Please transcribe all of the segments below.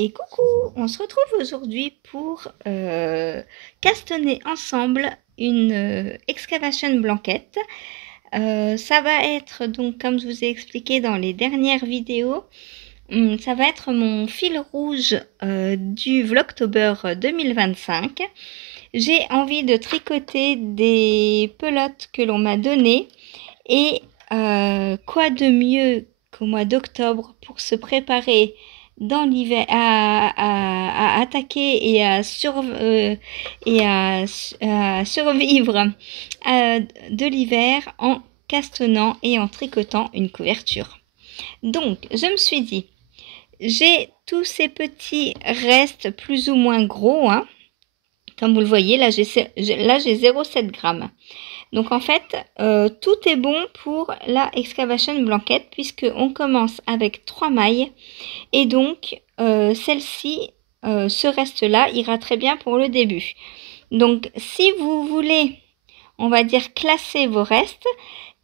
Et coucou, on se retrouve aujourd'hui pour castonner ensemble une excavation blanquette. Ça va être donc, comme je vous ai expliqué dans les dernières vidéos, ça va être mon fil rouge du Vlogtober 2025. J'ai envie de tricoter des pelotes que l'on m'a données et quoi de mieux qu'au mois d'octobre pour se préparer dans l'hiver à attaquer et à survivre de l'hiver en castonnant et en tricotant une couverture. Donc je me suis dit, j'ai tous ces petits restes plus ou moins gros, hein. Comme vous le voyez, là j'ai 0,7 grammes. Donc en fait, tout est bon pour la excavation blanquette puisque on commence avec 3 mailles et donc celle-ci, ce reste-là ira très bien pour le début. Donc si vous voulez, on va dire, classer vos restes,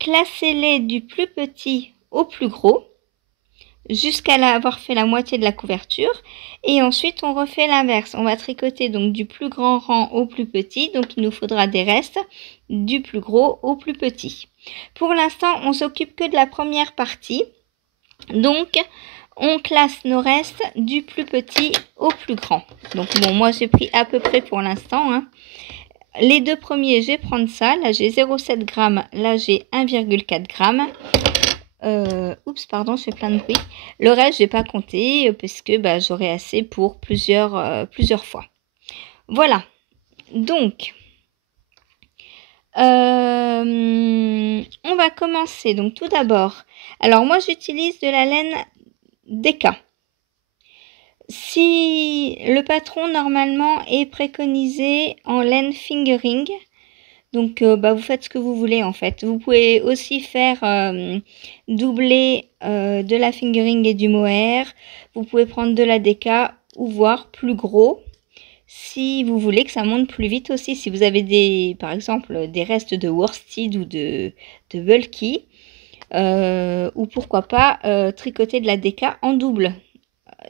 classez-les du plus petit au plus gros jusqu'à avoir fait la moitié de la couverture et ensuite on refait l'inverse. On va tricoter donc du plus grand rang au plus petit, donc il nous faudra des restes du plus gros au plus petit. Pour l'instant on s'occupe que de la première partie, donc on classe nos restes du plus petit au plus grand. Donc bon, moi j'ai pris à peu près pour l'instant, hein. Les deux premiers je vais prendre ça, là j'ai 0,7 g, là j'ai 1,4 g. Oups, pardon, je fais plein de bruit. Le reste, je n'ai pas compté parce que j'aurai assez pour plusieurs fois. Voilà. Donc, on va commencer. Donc, tout d'abord, alors moi, j'utilise de la laine DK. Si le patron, normalement, est préconisé en laine fingering, donc vous faites ce que vous voulez en fait. Vous pouvez aussi faire doubler de la fingering et du mohair. Vous pouvez prendre de la DK ou voir plus gros si vous voulez que ça monte plus vite aussi. Si vous avez par exemple des restes de worsted ou de bulky, ou pourquoi pas tricoter de la DK en double.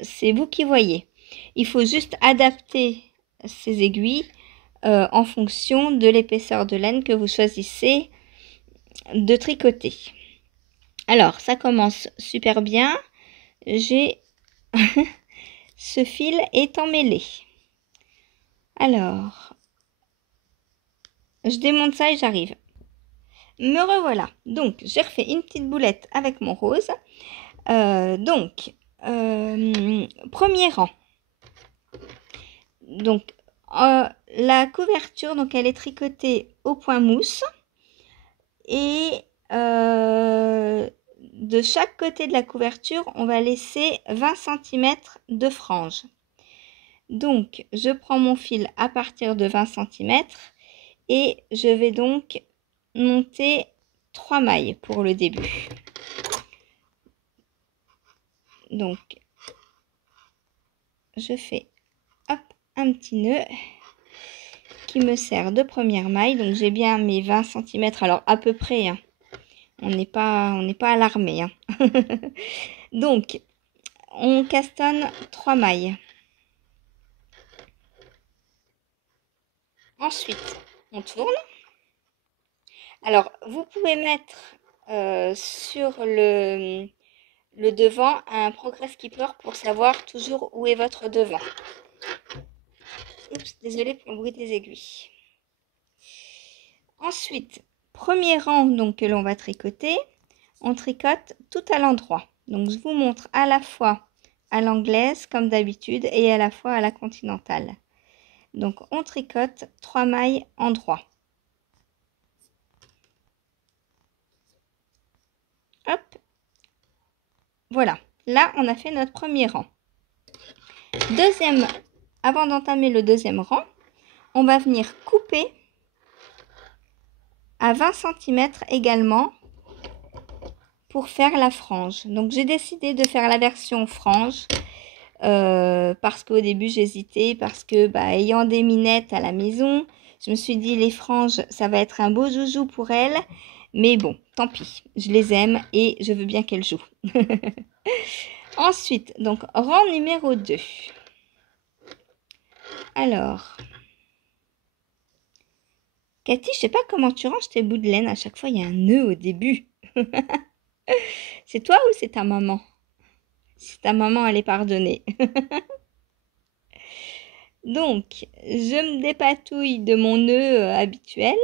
C'est vous qui voyez. Il faut juste adapter ces aiguilles en fonction de l'épaisseur de laine que vous choisissez de tricoter. Alors, ça commence super bien. J'ai ce fil est emmêlé. Alors, je démonte ça et j'arrive. Me revoilà. Donc, j'ai refait une petite boulette avec mon rose. Premier rang. Donc, la couverture, donc elle est tricotée au point mousse et de chaque côté de la couverture, on va laisser 20 cm de frange. Donc, je prends mon fil à partir de 20 cm et je vais donc monter 3 mailles pour le début. Donc, je fais hop, un petit nœud qui me sert de première maille. Donc j'ai bien mes 20 cm, alors à peu près, hein. On n'est pas alarmé, hein. Donc on castonne 3 mailles. Ensuite on tourne. Alors vous pouvez mettre sur le devant un progress keeper pour savoir toujours où est votre devant. Oups, désolé pour le bruit des aiguilles. Ensuite, premier rang donc que l'on va tricoter, on tricote tout à l'endroit. Donc je vous montre à la fois à l'anglaise comme d'habitude et à la fois à la continentale. Donc on tricote 3 mailles endroit. Hop. Voilà, là on a fait notre premier rang. Avant d'entamer le deuxième rang, on va venir couper à 20 cm également pour faire la frange. Donc j'ai décidé de faire la version frange parce qu'au début j'hésitais, parce que ayant des minettes à la maison, je me suis dit les franges ça va être un beau joujou pour elles, mais bon tant pis, je les aime et je veux bien qu'elles jouent. Ensuite, donc rang numéro 2. Alors, Cathy, je sais pas comment tu ranges tes bouts de laine. À chaque fois, il y a un nœud au début. C'est toi ou c'est ta maman? Si ta maman, elle est pardonnée. Donc, je me dépatouille de mon nœud habituel.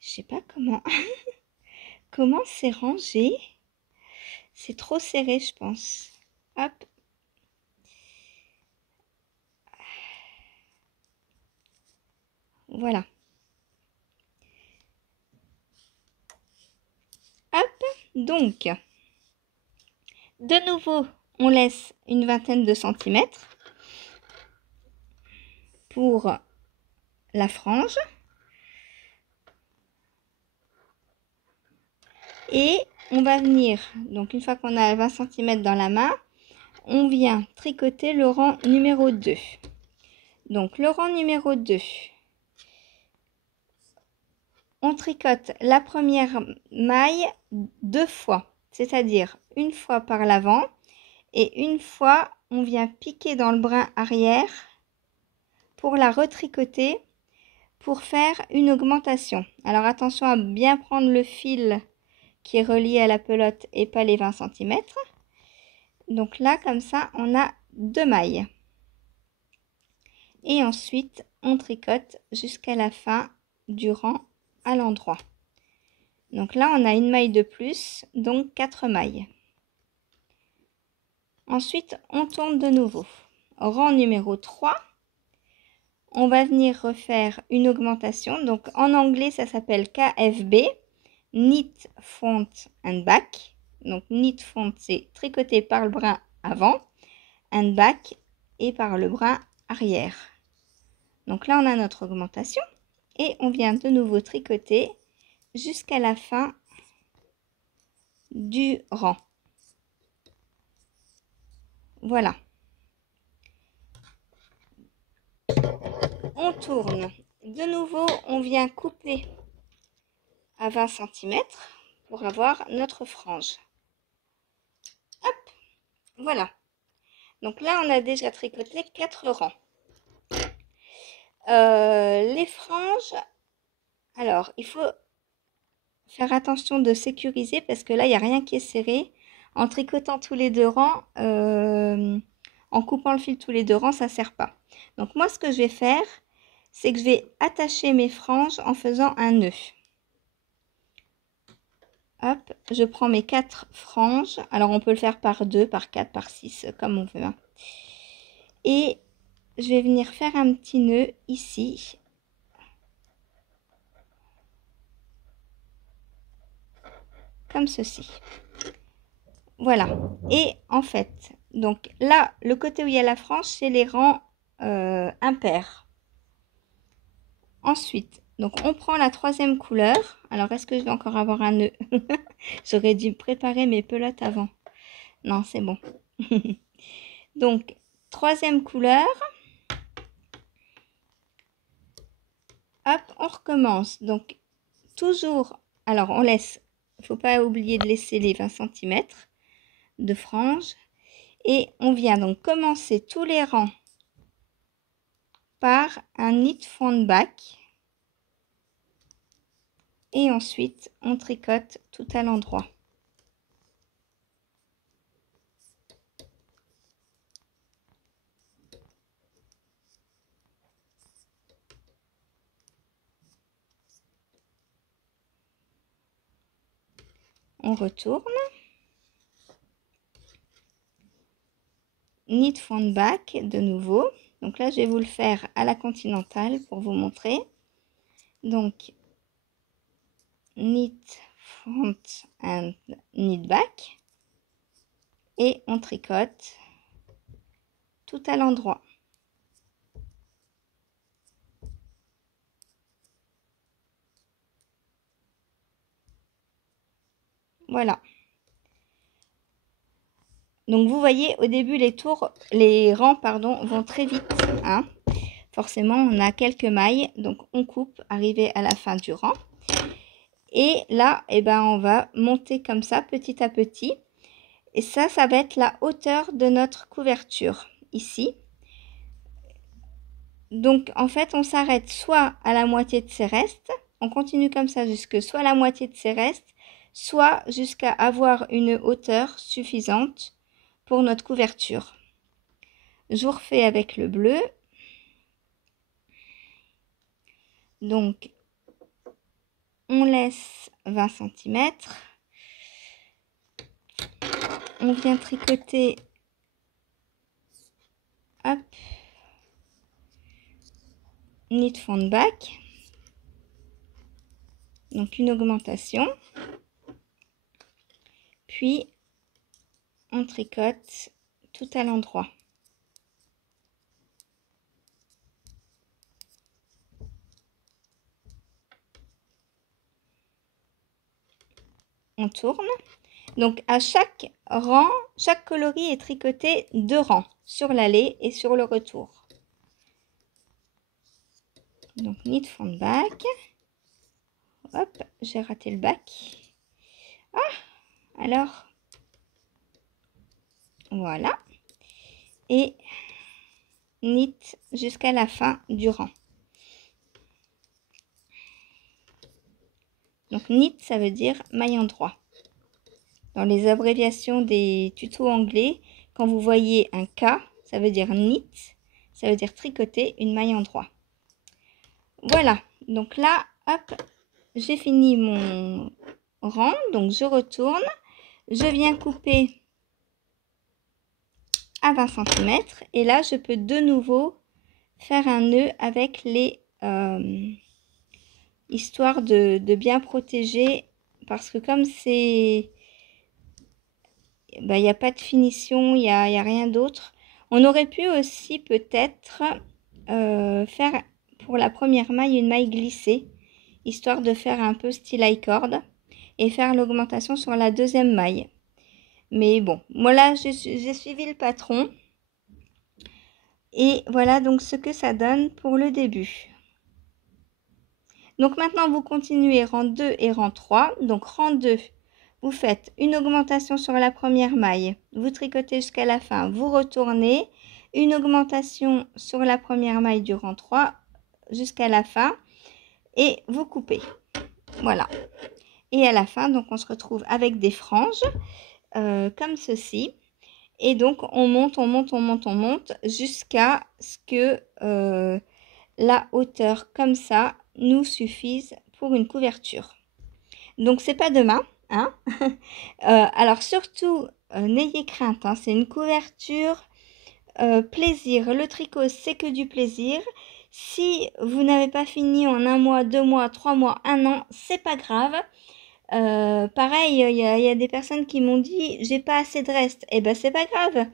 Je sais pas comment. Comment c'est rangé? C'est trop serré, je pense. Hop. Voilà. Hop. Donc, de nouveau, on laisse une vingtaine de centimètres pour la frange. Et on va venir, donc une fois qu'on a 20 cm dans la main, on vient tricoter le rang numéro 2. Donc le rang numéro 2, on tricote la première maille 2 fois, c'est-à-dire une fois par l'avant et une fois on vient piquer dans le brin arrière pour la retricoter pour faire une augmentation. Alors attention à bien prendre le fil qui est relié à la pelote et pas les 20 cm. Donc là, comme ça, on a 2 mailles. Et ensuite, on tricote jusqu'à la fin du rang à l'endroit. Donc là, on a une maille de plus, donc 4 mailles. Ensuite, on tourne de nouveau. Rang numéro 3, on va venir refaire une augmentation. Donc en anglais, ça s'appelle KFB, Knit Front and Back. Donc knit front, c'est tricoter par le brin avant, and back et par le brin arrière. Donc là, on a notre augmentation et on vient de nouveau tricoter jusqu'à la fin du rang. Voilà. On tourne. De nouveau, on vient couper à 20 cm pour avoir notre frange. Hop, voilà. Donc là, on a déjà tricoté 4 rangs. Les franges, alors il faut faire attention de sécuriser parce que là, il n'y a rien qui est serré. En tricotant tous les 2 rangs, en coupant le fil tous les 2 rangs, ça ne sert pas. Donc moi, ce que je vais faire, c'est que je vais attacher mes franges en faisant un nœud. Hop, je prends mes 4 franges. Alors on peut le faire par 2, par 4, par 6, comme on veut. Hein. Et je vais venir faire un petit nœud ici. Comme ceci. Voilà. Et en fait, donc là, le côté où il y a la frange, c'est les rangs impairs. Ensuite, donc on prend la 3e couleur. Alors, est-ce que je vais encore avoir un nœud? J'aurais dû préparer mes pelotes avant. Non, c'est bon. Donc, 3e couleur. Hop, on recommence. Donc, toujours, alors on laisse, il ne faut pas oublier de laisser les 20 cm de frange. Et on vient donc commencer tous les rangs par un knit front back. Et ensuite, on tricote tout à l'endroit. On retourne. Knit front back de nouveau. Donc là, je vais vous le faire à la continentale pour vous montrer. Donc, knit front and knit back. Et on tricote tout à l'endroit. Voilà. Donc vous voyez, au début, les rangs, pardon, vont très vite. Hein. Forcément, on a quelques mailles, donc on coupe, arrivé à la fin du rang. Et là, eh ben, on va monter comme ça, petit à petit. Et ça va être la hauteur de notre couverture, ici. Donc, en fait, on s'arrête soit à la moitié de ses restes, on continue comme ça jusque soit la moitié de ses restes, soit jusqu'à avoir une hauteur suffisante pour notre couverture. Je vous refais avec le bleu. Donc, on laisse 20 cm. On vient tricoter, hop, knit front back. Donc, une augmentation. Puis, on tricote tout à l'endroit. On tourne. Donc à chaque rang, chaque coloris est tricoté 2 rangs sur l'aller et sur le retour. Donc knit front back. Hop, j'ai raté le back. Ah, alors voilà. Et knit jusqu'à la fin du rang. Donc knit, ça veut dire maille endroit. Dans les abréviations des tutos anglais, quand vous voyez un K, ça veut dire knit, ça veut dire tricoter une maille endroit. Voilà, donc là, hop, j'ai fini mon rang, donc je retourne, je viens couper à 20 cm et là, je peux de nouveau faire un nœud avec les... histoire de bien protéger, parce que comme c'est... il n'y a pas de finition, il n'y a rien d'autre. On aurait pu aussi peut-être faire pour la première maille une maille glissée, histoire de faire un peu style I-cord et faire l'augmentation sur la deuxième maille. Mais bon, moi là, j'ai suivi le patron. Et voilà donc ce que ça donne pour le début. Donc maintenant, vous continuez rang 2 et rang 3. Donc rang 2, vous faites une augmentation sur la première maille. Vous tricotez jusqu'à la fin, vous retournez. Une augmentation sur la première maille du rang 3 jusqu'à la fin. Et vous coupez. Voilà. Et à la fin, donc on se retrouve avec des franges comme ceci. Et donc on monte, on monte, on monte, on monte jusqu'à ce que la hauteur comme ça nous suffise pour une couverture. Donc c'est pas demain, hein. Alors surtout n'ayez crainte, hein, c'est une couverture plaisir. Le tricot c'est que du plaisir. Si vous n'avez pas fini en 1 mois, 2 mois, 3 mois, 1 an, c'est pas grave. Pareil, il y a des personnes qui m'ont dit j'ai pas assez de reste. Eh ben c'est pas grave.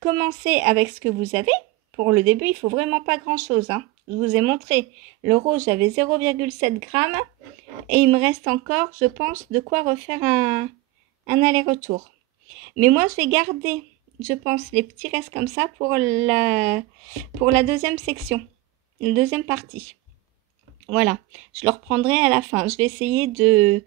Commencez avec ce que vous avez. Pour le début, il faut vraiment pas grand chose, hein. Je vous ai montré. Le rose, j'avais 0,7 g et il me reste encore, je pense, de quoi refaire un aller-retour. Mais moi, je vais garder, je pense, les petits restes comme ça pour la deuxième section, la deuxième partie. Voilà, je le reprendrai à la fin. Je vais essayer de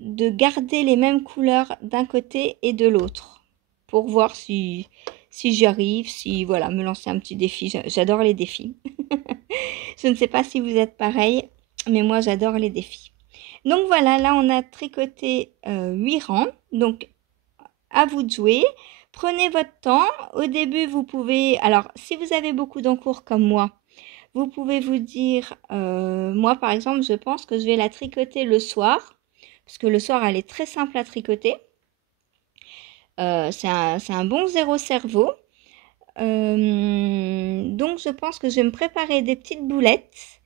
garder les mêmes couleurs d'un côté et de l'autre pour voir si j'y arrive, si voilà, me lancer un petit défi. J'adore les défis. Je ne sais pas si vous êtes pareil, mais moi j'adore les défis. Donc voilà, là on a tricoté 8 rangs. Donc à vous de jouer. Prenez votre temps. Au début, vous pouvez... Alors, si vous avez beaucoup d'encours comme moi, vous pouvez vous dire... moi, par exemple, je pense que je vais la tricoter le soir. Parce que le soir, elle est très simple à tricoter. C'est un bon zéro cerveau. Donc, je pense que je vais me préparer des petites boulettes.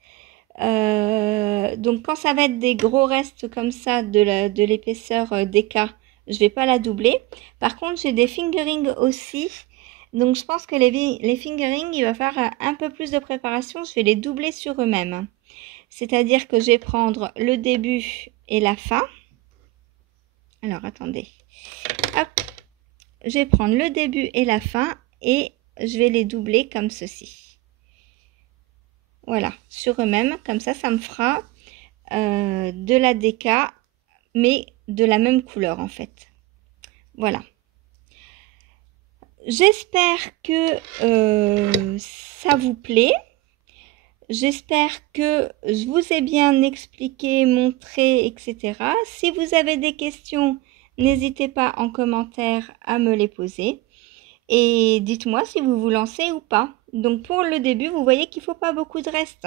Donc, quand ça va être des gros restes comme ça, de l'épaisseur DK, je vais pas la doubler. Par contre, j'ai des fingerings aussi. Donc, je pense que les fingerings, il va faire un peu plus de préparation. Je vais les doubler sur eux-mêmes. C'est-à-dire que je vais prendre le début et la fin. Alors, attendez. Hop. Je vais prendre le début et la fin et je vais les doubler comme ceci. Voilà, sur eux-mêmes. Comme ça, ça me fera de la DK mais de la même couleur en fait. Voilà. J'espère que ça vous plaît. J'espère que je vous ai bien expliqué, montré, etc. Si vous avez des questions, n'hésitez pas en commentaire à me les poser. Et dites-moi si vous vous lancez ou pas. Donc pour le début, vous voyez qu'il ne faut pas beaucoup de restes.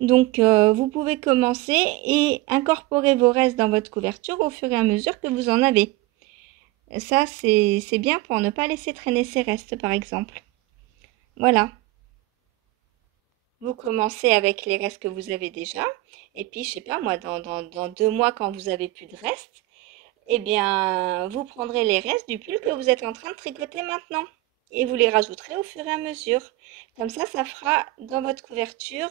Donc vous pouvez commencer et incorporer vos restes dans votre couverture au fur et à mesure que vous en avez. Ça, c'est bien pour ne pas laisser traîner ces restes, par exemple. Voilà. Vous commencez avec les restes que vous avez déjà. Et puis, je sais pas, moi, dans 2 mois, quand vous avez plus de restes, eh bien, vous prendrez les restes du pull que vous êtes en train de tricoter maintenant. Et vous les rajouterez au fur et à mesure. Comme ça fera dans votre couverture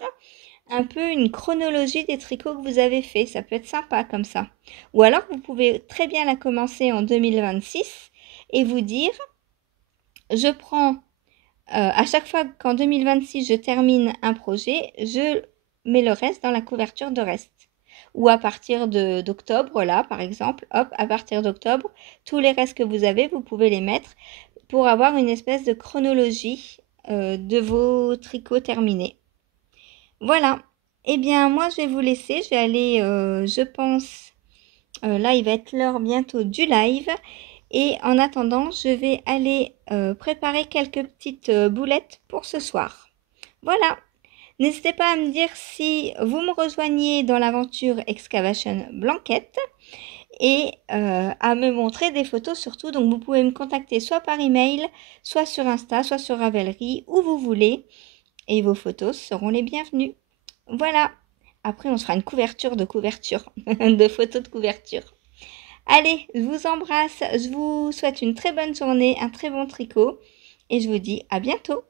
un peu une chronologie des tricots que vous avez fait. Ça peut être sympa comme ça. Ou alors, vous pouvez très bien la commencer en 2026 et vous dire, je prends, à chaque fois qu'en 2026, je termine un projet, je mets le reste dans la couverture de reste. Ou à partir d'octobre, là, par exemple, hop, à partir d'octobre, tous les restes que vous avez, vous pouvez les mettre pour avoir une espèce de chronologie de vos tricots terminés. Voilà. Eh bien, moi, je vais vous laisser. Je vais aller, je pense, là, il va être l'heure bientôt du live. Et en attendant, je vais aller préparer quelques petites boulettes pour ce soir. Voilà. N'hésitez pas à me dire si vous me rejoignez dans l'aventure Excavation Blanquette et à me montrer des photos surtout. Donc, vous pouvez me contacter soit par email, soit sur Insta, soit sur Ravelry, où vous voulez. Et vos photos seront les bienvenues. Voilà. Après, on se fera une couverture de couverture, de photos de couverture. Allez, je vous embrasse. Je vous souhaite une très bonne journée, un très bon tricot. Et je vous dis à bientôt.